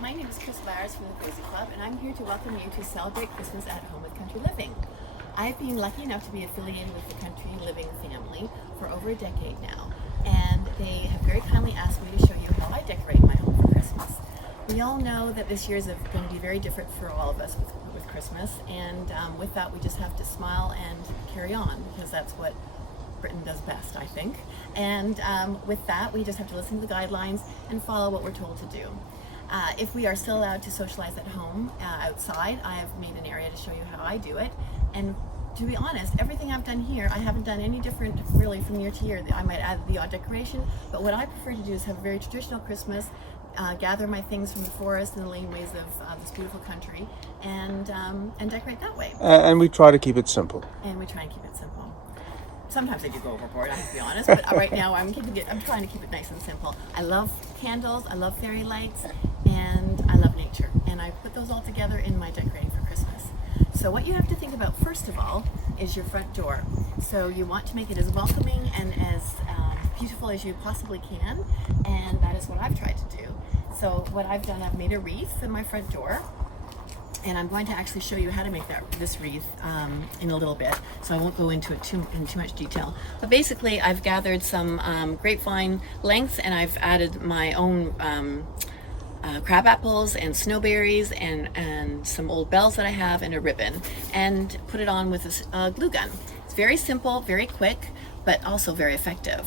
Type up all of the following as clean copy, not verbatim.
my name is Chris Byers from the Cozy Club, and I'm here to welcome you to celebrate Christmas at home with Country Living. I've been lucky enough to be affiliated with the Country Living family for over a decade now, and they have very kindly asked me to show you how I decorate my home for Christmas. We all know that this year is going to be very different for all of us with Christmas, and with that we just have to smile and carry on, because that's what Britain does best, I think. And with that, we just have to listen to the guidelines and follow what we're told to do. If we are still allowed to socialize at home, outside, I have made an area to show you how I do it. And to be honest, everything I've done here, I haven't done any different really from year to year. I might add the odd decoration, but what I prefer to do is have a very traditional Christmas, gather my things from the forest and the laneways of this beautiful country, and decorate that way. And we try to keep it simple. And we try and keep it simple. Sometimes I do go overboard, I have to be honest, but right now I'm trying to keep it nice and simple. I love candles, I love fairy lights, and I love nature. And I put those all together in my decorating for Christmas. So what you have to think about first of all is your front door. So you want to make it as welcoming and as beautiful as you possibly can, and that is what I've tried to do. So what I've done, I've made a wreath in my front door. And I'm going to actually show you how to make this wreath in a little bit, so I won't go into it in too much detail. But basically, I've gathered some grapevine lengths, and I've added my own crab apples and snowberries and some old bells that I have and a ribbon, and put it on with a glue gun. It's very simple, very quick, but also very effective.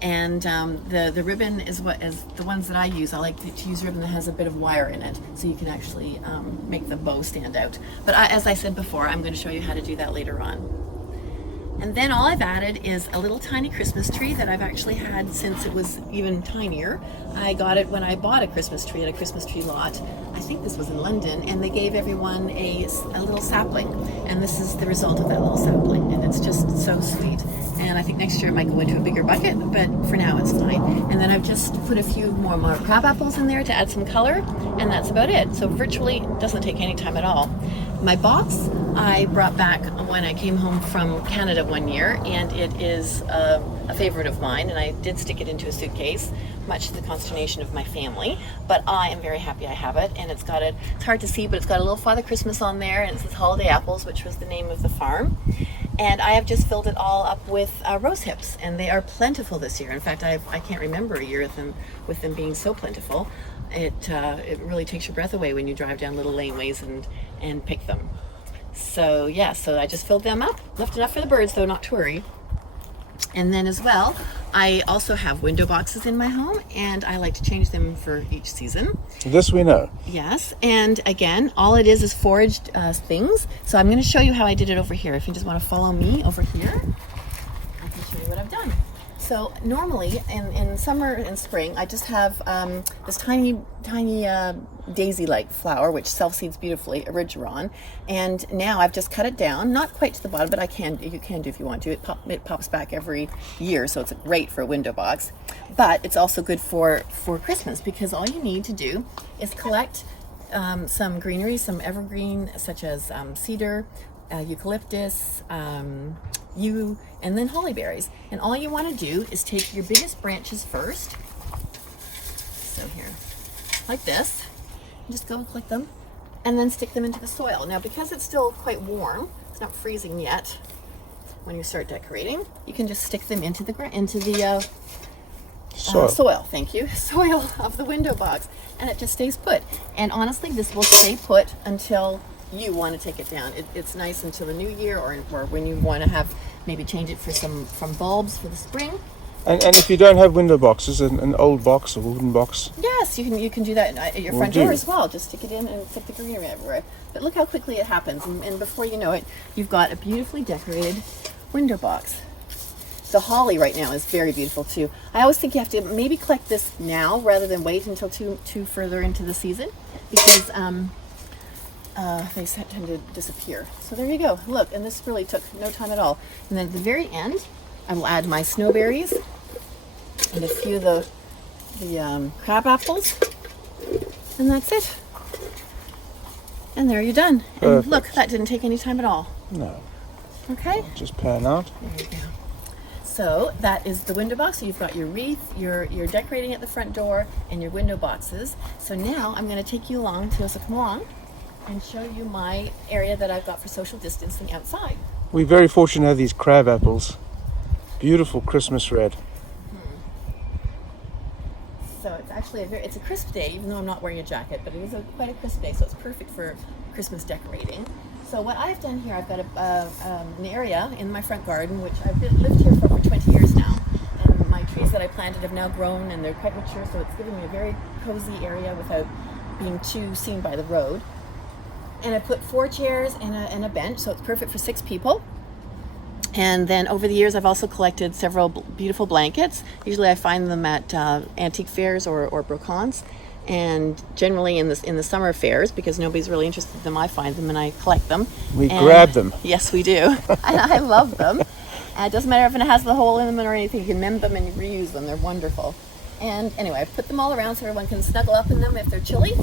And the ribbon is the ones that I use. I like to use ribbon that has a bit of wire in it, so you can actually make the bow stand out. But as I said before, I'm going to show you how to do that later on. And then all I've added is a little tiny Christmas tree that I've actually had since it was even tinier. I got it when I bought a Christmas tree at a Christmas tree lot. I think this was in London, and they gave everyone a little sapling. And this is the result of that little sapling, and it's just so sweet. And I think next year it might go into a bigger bucket, but for now it's fine. And then I've just put a few more crab apples in there to add some color, and that's about it. So virtually it doesn't take any time at all. My box I brought back when I came home from Canada one year, and it is a favorite of mine, and I did stick it into a suitcase, much to the consternation of my family, but I am very happy I have it. And it's hard to see, but it's got a little Father Christmas on there, and it says Holiday Apples, which was the name of the farm. And I have just filled it all up with rose hips, and they are plentiful this year. In fact, I can't remember a year with them being so plentiful. It really takes your breath away when you drive down little laneways and pick them. So yeah, so I just filled them up, left enough for the birds though, not to worry. And then as well, I also have window boxes in my home, and I like to change them for each season. This we know. Yes, and again, all it is foraged things. So I'm going to show you how I did it over here. If you just want to follow me over here, I can show you what I've done. So normally in summer and spring, I just have this tiny daisy-like flower, which self-seeds beautifully, a ridgeron. And now I've just cut it down, not quite to the bottom, but you can do if you want to. It pops back every year, so it's great for a window box. But it's also good for Christmas, because all you need to do is collect some greenery, some evergreen, such as cedar, eucalyptus, yew, and then holly berries. And all you want to do is take your biggest branches first. So here, like this. Just go and collect them, and then stick them into the soil. Now, because it's still quite warm, it's not freezing yet. When you start decorating, you can just stick them into the soil. Thank you, soil of the window box, and it just stays put. And honestly, this will stay put until you want to take it down. It's nice until the new year, or when you want to maybe change it for from bulbs for the spring. And if you don't have window boxes, an old box, a wooden box. Yes, you can do that at your front door as well. Just stick it in and stick the greenery everywhere. But look how quickly it happens, and before you know it, you've got a beautifully decorated window box. The holly right now is very beautiful too. I always think you have to maybe collect this now rather than wait until too further into the season, because they tend to disappear. So there you go. Look, and this really took no time at all. And then at the very end, I will add my snowberries and a few of the crab apples, and that's it. And there you're done. Perfect. And look, that didn't take any time at all. No. Okay? Just pan out. There you go. So that is the window box. So you've got your wreath, your decorating at the front door, and your window boxes. So now I'm going to take you along, so come along, and show you my area that I've got for social distancing outside. We're very fortunate to have these crab apples. Beautiful Christmas red. So it's actually it's a crisp day, even though I'm not wearing a jacket, but it is quite a crisp day, so it's perfect for Christmas decorating. So what I've done here, I've got an area in my front garden, which I've lived here for over 20 years now, and my trees that I planted have now grown and they're quite mature, so it's giving me a very cozy area without being too seen by the road. And I put 4 chairs and a bench, so it's perfect for 6 people. And then over the years, I've also collected several beautiful blankets. Usually I find them at antique fairs or brocants, and generally in the summer fairs, because nobody's really interested in them, I find them and I collect them. We grab them. Yes, we do. And I love them. And it doesn't matter if it has the hole in them or anything, you can mend them and reuse them. They're wonderful. And anyway, I put them all around so everyone can snuggle up in them if they're chilly,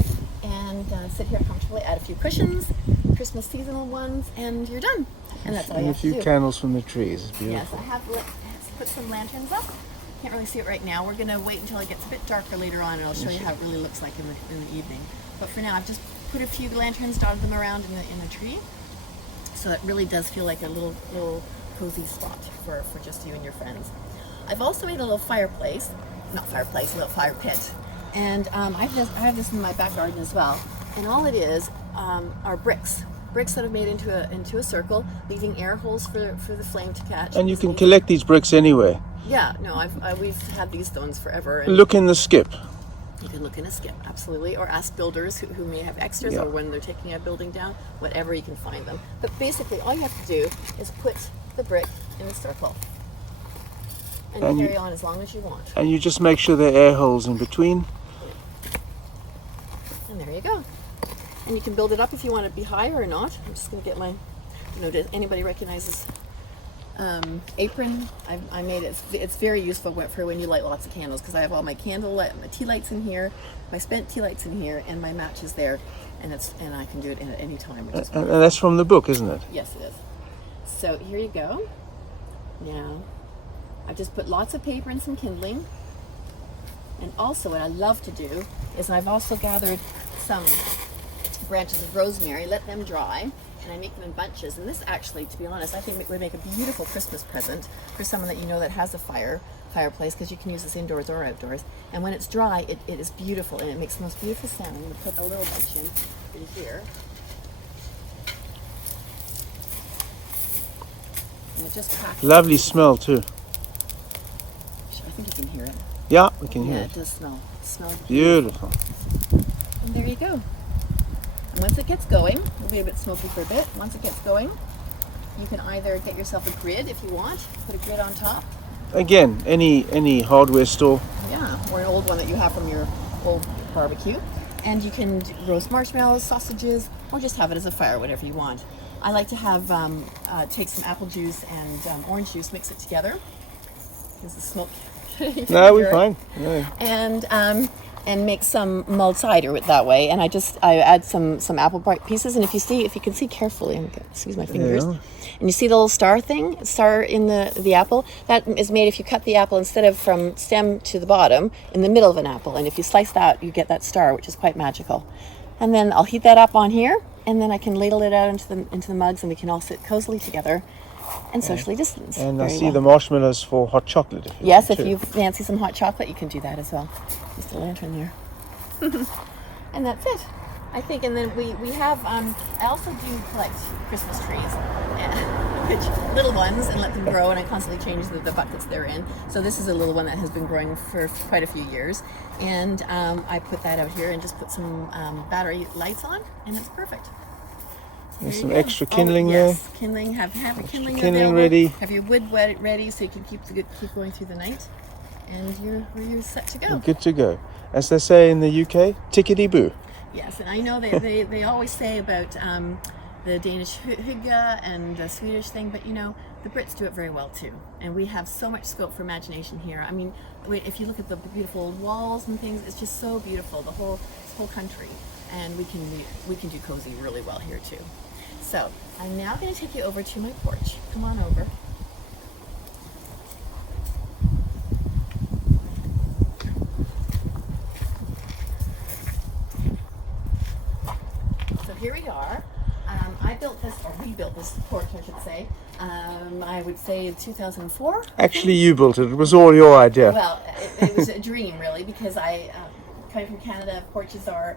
and sit here comfortably, add a few cushions, Christmas seasonal ones, and you're done. And that's all you And a have to few do. candles from the trees. It's beautiful. Yes, I have put some lanterns up. Can't really see it right now. We're going to wait until it gets a bit darker later on, and I'll show you how it really looks like in the evening. But for now, I've just put a few lanterns, dotted them around in the tree, so it really does feel like a little cozy spot for just you and your friends. I've also made a little fireplace, not fireplace, a little fire pit, and I have this in my back garden as well. And all it is are bricks that are made into a circle, leaving air holes for the flame to catch. And you can collect these bricks anywhere. Yeah, no, we've had these stones forever. And Look in the skip. you can look in a skip, absolutely, or ask builders who may have extras, Yeah. or when they're taking a building down, whatever, you can find them. But basically, all you have to do is put the brick in the circle, and carry on as long as you want. And you just make sure there are air holes in between. And there you go. And you can build it up if you want it to be higher or not. I'm just going to get my, does anybody recognize this apron? I made it. It's very useful for when you light lots of candles, because I have all my my tea lights in here, my spent tea lights in here, and my matches there, and I can do it at any time. Which is And that's from the book, isn't it? Yes, it is. So here you go. Now, I've just put lots of paper and some kindling. And also what I love to do is I've also gathered some branches of rosemary, let them dry, and I make them in bunches. And this actually, to be honest, I think would make a beautiful Christmas present for someone that you know that has a fireplace, because you can use this indoors or outdoors. And when it's dry, it is beautiful, and it makes the most beautiful sound. I'm going to put a little bunch in here. And it just cracks. Lovely smell too. I think you can hear it. Yeah, we can hear Yeah, it. it does smell. It smells Beautiful. And there you go. And once it gets going, it'll be a bit smoky for a bit. Once it gets going, you can either get yourself a grid if you want, put a grid on top. Again, any hardware store. Yeah, or an old one that you have from your old barbecue. And you can roast marshmallows, sausages, or just have it as a fire, whatever you want. I like to have take some apple juice and orange juice, mix it together, because the smoke. No, we're fine. No. And make some mulled cider that way. And I add some apple pieces. And if you can see carefully, excuse my fingers, Yeah. and you see the little star in the apple, that is made if you cut the apple instead of from stem to the bottom, in the middle of an apple. And if you slice that, you get that star, which is quite magical. And then I'll heat that up on here, and then I can ladle it out into the mugs, and we can all sit cozily together and socially distance. And I Very see well. the marshmallows for hot chocolate. Yes, if too. you fancy some hot chocolate, you can do that as well. Just a lantern there. And that's it, I think. And then we have, I also do collect Christmas trees, which little ones, and let them grow, and I constantly change the buckets they're in. So this is a little one that has been growing for quite a few years. And I put that out here and just put some battery lights on, and it's perfect. There's There some you go. extra kindling yes, kindling. Have a kindling available. ready. Have your wood ready so you can keep going through the night, and you're set to go. We're good to go. As they say in the UK, tickety-boo. Yes, and I know they always say about the Danish hygge and the Swedish thing, but the Brits do it very well too, and we have so much scope for imagination here. I mean, if you look at the beautiful walls and things, it's just so beautiful, this whole country, and we can do cozy really well here too. So I'm now going to take you over to my porch. Come on over. here we are. I built this, or we built this porch, I should say. I would say 2004. Actually, you built it. It was all your idea. Well, it was a dream, really, because coming from Canada, porches are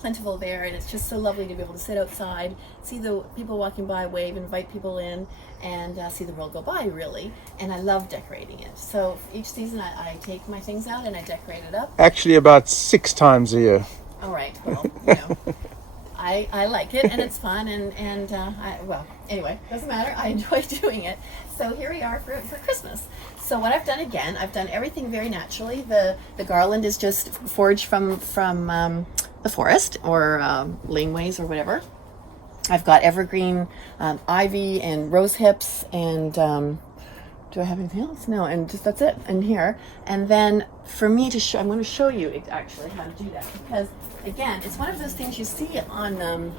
plentiful there, and it's just so lovely to be able to sit outside, see the people walking by, wave, invite people in, and see the world go by, really. And I love decorating it. So each season I take my things out and I decorate it up. Actually, about 6 times a year. All right, well, you know, I like it, and it's fun, and well, anyway, doesn't matter. I enjoy doing it. So here we are for Christmas. So what I've done again, I've done everything very naturally. The garland is just foraged from the forest or laneways or whatever. I've got evergreen ivy and rose hips, and do I have anything else? No, and just that's it in here. And then for me to show, I'm going to show you actually how to do that, because again, it's one of those things you see on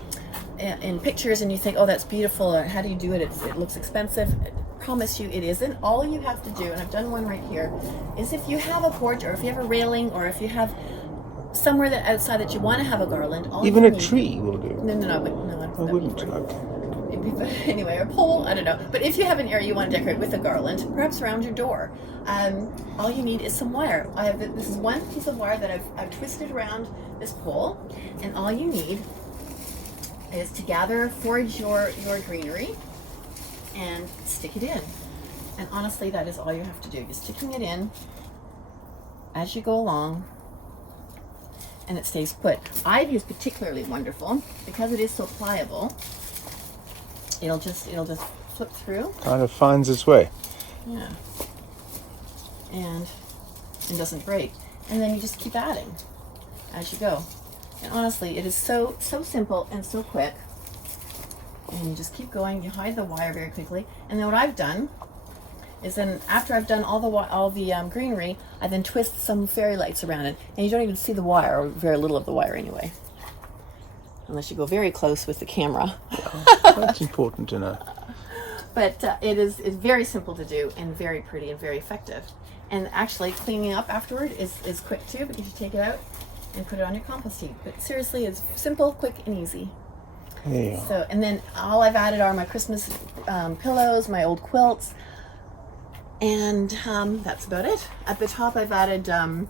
in pictures and you think, oh, that's beautiful, or how do you do it? It looks expensive. I promise you it isn't. All you have to do, and I've done one right here, is if you have a porch, or if you have a railing, or if you have somewhere that outside that you want to have a garland, Even a tree will do. No, I wouldn't. Anyway, or pole, I don't know. But if you have an area you want to decorate with a garland, perhaps around your door, all you need is some wire. This is one piece of wire that I've twisted around this pole, and all you need is to forage your greenery and stick it in. And honestly, that is all you have to do. You're sticking it in as you go along, and it stays put. Ivy is particularly wonderful because it is so pliable. It'll just flip through. Kind of finds its way. Yeah. And doesn't break. And then you just keep adding as you go. And honestly, it is so simple and so quick. And you just keep going. You hide the wire very quickly. And then what I've done is, then after I've done all the greenery, I then twist some fairy lights around it, and you don't even see the wire, or very little of the wire anyway, unless you go very close with the camera. That's important to know. But it's very simple to do, and very pretty and very effective. And actually, cleaning up afterward is quick too, because you take it out and put it on your compost heap. But seriously, it's simple, quick, and easy. Yeah. So, and then all I've added are my Christmas pillows, my old quilts, and that's about it. At the top, I've added a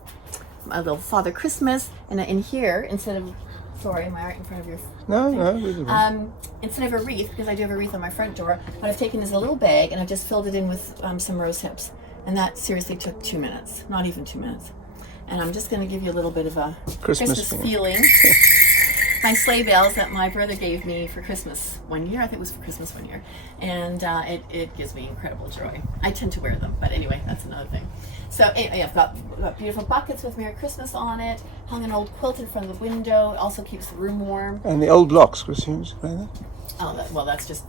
little Father Christmas, and in here, instead of, sorry, am I right in front of your? No. Instead of a wreath, because I do have a wreath on my front door, what I've taken is a little bag, and I've just filled it in with some rose hips, and that seriously took 2 minutes, not even 2 minutes. And I'm just going to give you a little bit of a Christmas feeling. My sleigh bells that my brother gave me for Christmas one year. I think it was for Christmas one year. And it gives me incredible joy. I tend to wear them, but anyway, that's another thing. So anyway, I've got beautiful buckets with Merry Christmas on it, hung an old quilt in front of the window. It also keeps the room warm. And the old blocks, Christians, that? Oh, well, that's just,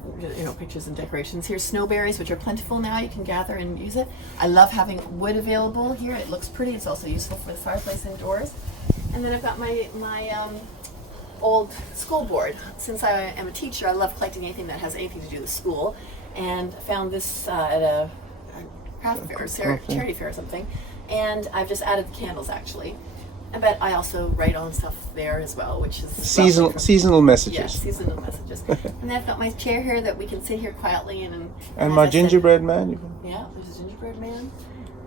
pictures and decorations. Here's snowberries, which are plentiful now. You can gather and use it. I love having wood available here. It looks pretty. It's also useful for the fireplace indoors. And then I've got my old school board. Since I am a teacher, I love collecting anything that has anything to do with school, and found this at a craft fair, charity fair or something, and I've just added the candles actually. But I also write on stuff there as well, which is seasonal messages. Yes, seasonal messages. And then I've got my chair here that we can sit here quietly and my gingerbread man. Yeah, there's a gingerbread man.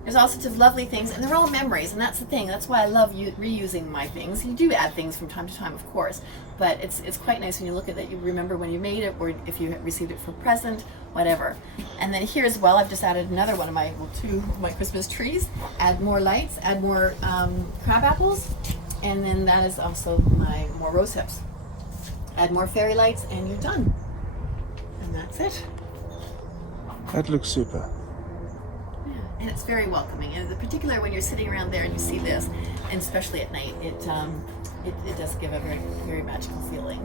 There's all sorts of lovely things, and they're all memories, and that's the thing. That's why I love reusing my things. You do add things from time to time, of course, but it's quite nice when you look at that. You remember when you made it, or if you received it for a present, whatever. And then here as well, I've just added another one of two of my Christmas trees. Add more lights, add more crab apples, and then that is also my more rose hips. Add more fairy lights, and you're done. And that's it. That looks super. And it's very welcoming, and particularly when you're sitting around there and you see this, and especially at night, it does give a very, very magical feeling.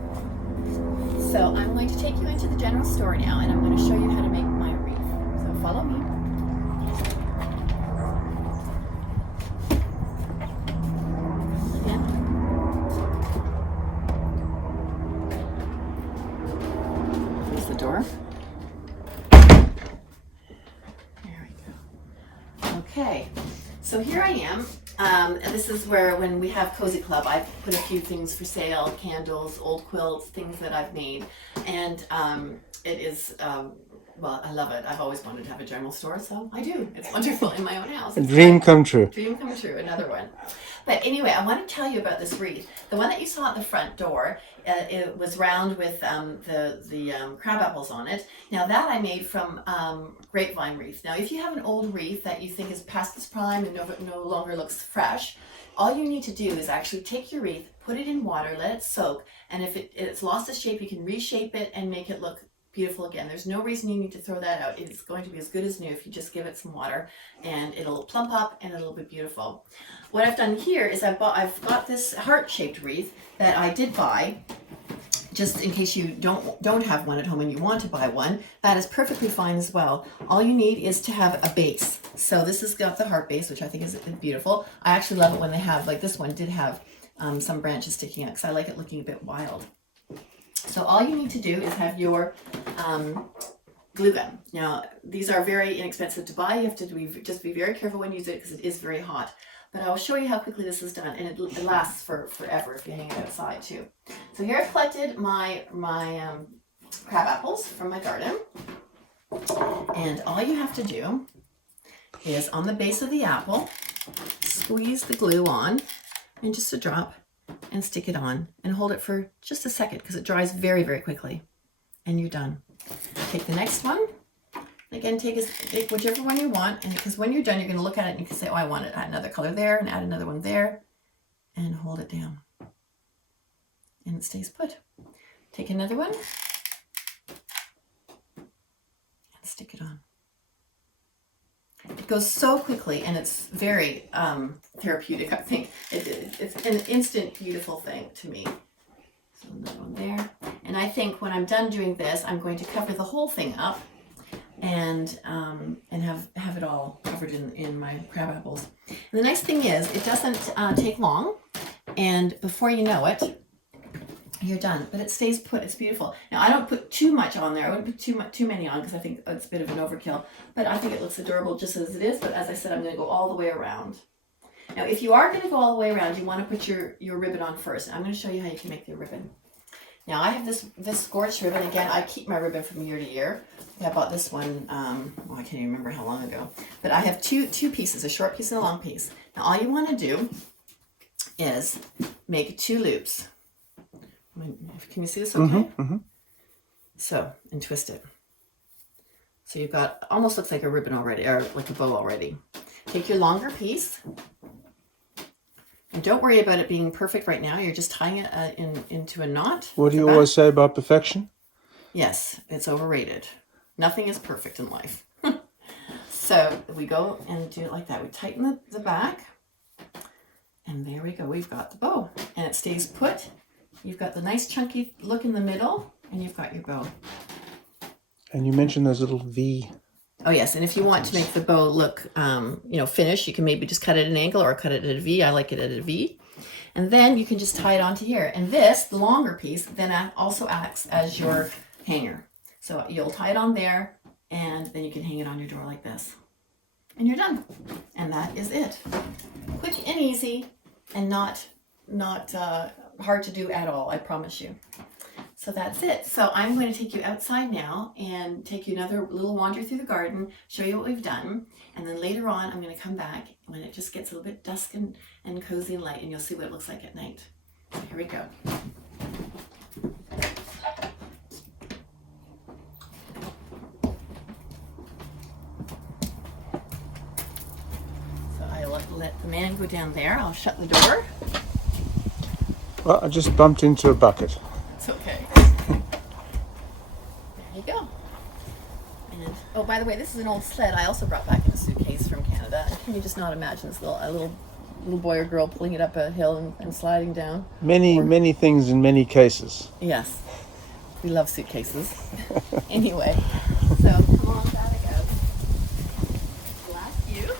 So I'm going to take you into the general store now, and I'm going to show you how to make my wreath. So follow me. Again. Here's the door. Okay, so here I am. And this is where, when we have Cozy Club, I put a few things for sale, candles, old quilts, things that I've made. And it is, well, I love it. I've always wanted to have a general store, so I do. It's wonderful in my own house. A dream come true. Dream come true, another one. But anyway, I want to tell you about this wreath. The one that you saw at the front door, it was round with the crab apples on it. Now that I made from grapevine wreath. Now if you have an old wreath that you think is past its prime and no longer looks fresh, all you need to do is actually take your wreath, put it in water, let it soak, and if it's lost its shape, you can reshape it and make it look beautiful again. There's no reason you need to throw that out. It's going to be as good as new if you just give it some water, and it'll plump up and it'll be beautiful. What I've done here is I've got this heart-shaped wreath that I did buy, just in case you don't have one at home and you want to buy one. That is perfectly fine as well. All you need is to have a base. So this has got the heart base, which I think is beautiful. I actually love it when they have, like this one did have some branches sticking out, because I like it looking a bit wild. So all you need to do is have your glue gun. Now, these are very inexpensive to buy. You have to just be very careful when you use it, because it is very hot. But I'll show you how quickly this is done, and it lasts forever if you hang it outside too. So here I've collected my crab apples from my garden, and all you have to do is, on the base of the apple, squeeze the glue on, and just a drop, and stick it on and hold it for just a second, because it dries very, very quickly, and you're done. Take the next one. Again, take whichever one you want, and because when you're done, you're going to look at it and you can say, oh, I want to add another color there and add another one there, and hold it down, and it stays put. Take another one and stick it on. It goes so quickly, and it's very therapeutic, I think. It's an instant beautiful thing to me. So another one there. And I think when I'm done doing this, I'm going to cover the whole thing up and have it all covered in my crab apples. And the nice thing is, it doesn't take long, and before you know it, you're done. But it stays put. It's beautiful. Now, I don't put too much on there. I wouldn't put too many on, because I think it's a bit of an overkill. But I think it looks adorable just as it is. But as I said, I'm going to go all the way around. Now, if you are going to go all the way around, you want to put your ribbon on first. I'm going to show you how you can make the ribbon. Now, I have this gorgeous ribbon. Again, I keep my ribbon from year to year. I bought this one, well, I can't even remember how long ago. But I have two pieces, a short piece and a long piece. Now, all you want to do is make 2 loops. Can you see this okay? Mm-hmm, mm-hmm. So, and twist it. So you've got, almost looks like a ribbon already, or like a bow already. Take your longer piece. And don't worry about it being perfect right now. You're just tying it into a knot. What do you always say about perfection? Yes, it's overrated. Nothing is perfect in life. So we go and do it like that. We tighten the back. And there we go. We've got the bow. And it stays put. You've got the nice chunky look in the middle. And you've got your bow. And you mentioned those little V. Oh, yes. And if you want to make the bow look, finished, you can maybe just cut it at an angle or cut it at a V. I like it at a V. And then you can just tie it onto here. And this, the longer piece, then also acts as your hanger. So you'll tie it on there, and then you can hang it on your door like this. And you're done. And that is it. Quick and easy, and not hard to do at all, I promise you. So that's it. So I'm going to take you outside now and take you another little wander through the garden, show you what we've done. And then later on, I'm going to come back when it just gets a little bit dusk and cozy and light, and you'll see what it looks like at night. So here we go. So I'll let the man go down there. I'll shut the door. Well, I just bumped into a bucket. It's okay. There you go. And oh, by the way, this is an old sled I also brought back in a suitcase from Canada. And can you just not imagine this little boy or girl pulling it up a hill and sliding down? Many things in many cases. Yes, we love suitcases. Anyway, so come on, gotta go. Last view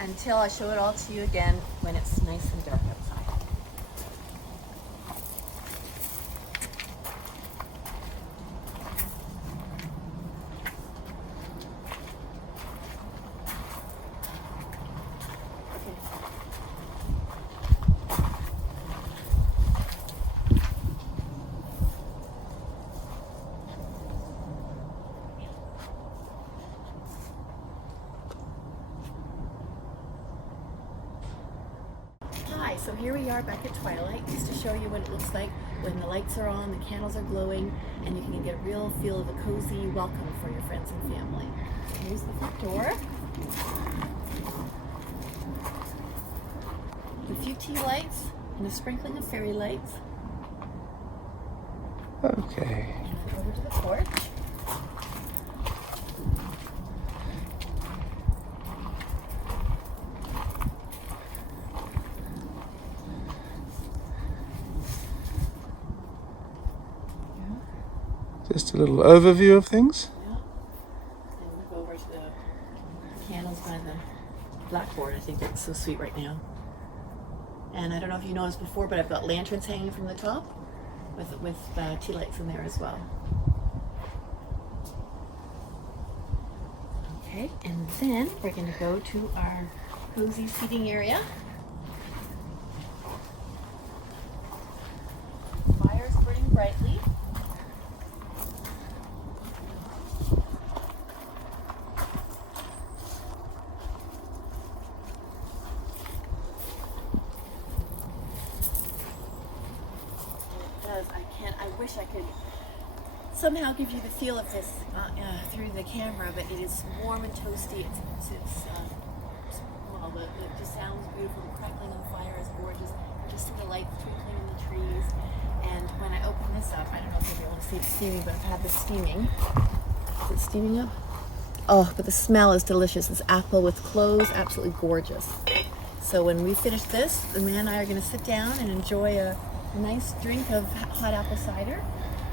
until I show it all to you again when it's nice and dark outside. So here we are back at twilight, just to show you what it looks like when the lights are on, the candles are glowing, and you can get a real feel of a cozy welcome for your friends and family. Here's the front door. A few tea lights and a sprinkling of fairy lights. Okay. And then over to the porch. Just a little overview of things. Yeah. And we'll go over to the candles by the blackboard. I think that's so sweet right now. And I don't know if you noticed before, but I've got lanterns hanging from the top with tea lights in there as well. Okay, and then we're going to go to our cozy seating area. Fire's burning brightly. I wish I could somehow give you the feel of this through the camera, but it is warm and toasty. It just sounds beautiful. The crackling of the fire is gorgeous. You just see the light twinkling in the trees. And when I open this up, I don't know if you'll be able to see it steaming, but I've had this steaming. Is it steaming up? Oh, but the smell is delicious. This apple with cloves, absolutely gorgeous. So when we finish this, the man and I are going to sit down and enjoy a nice drink of hot apple cider.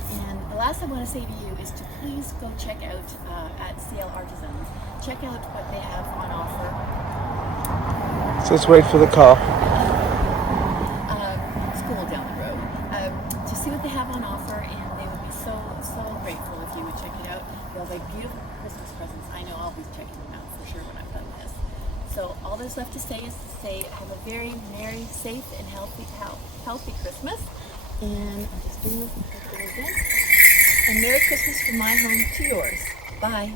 And the last thing I want to say to you is to please go check out at CL Artisans. Check out what they have on offer. So let's wait for the car. School down the road. To see what they have on offer, and they would be so grateful if you would check it out. They'll have beautiful Christmas presents. I know I'll be checking them out for sure when I've done this. So all there's left to say is to say have a very merry, safe, and healthy Christmas. And I'm just doing this again. And Merry Christmas from my home to yours. Bye.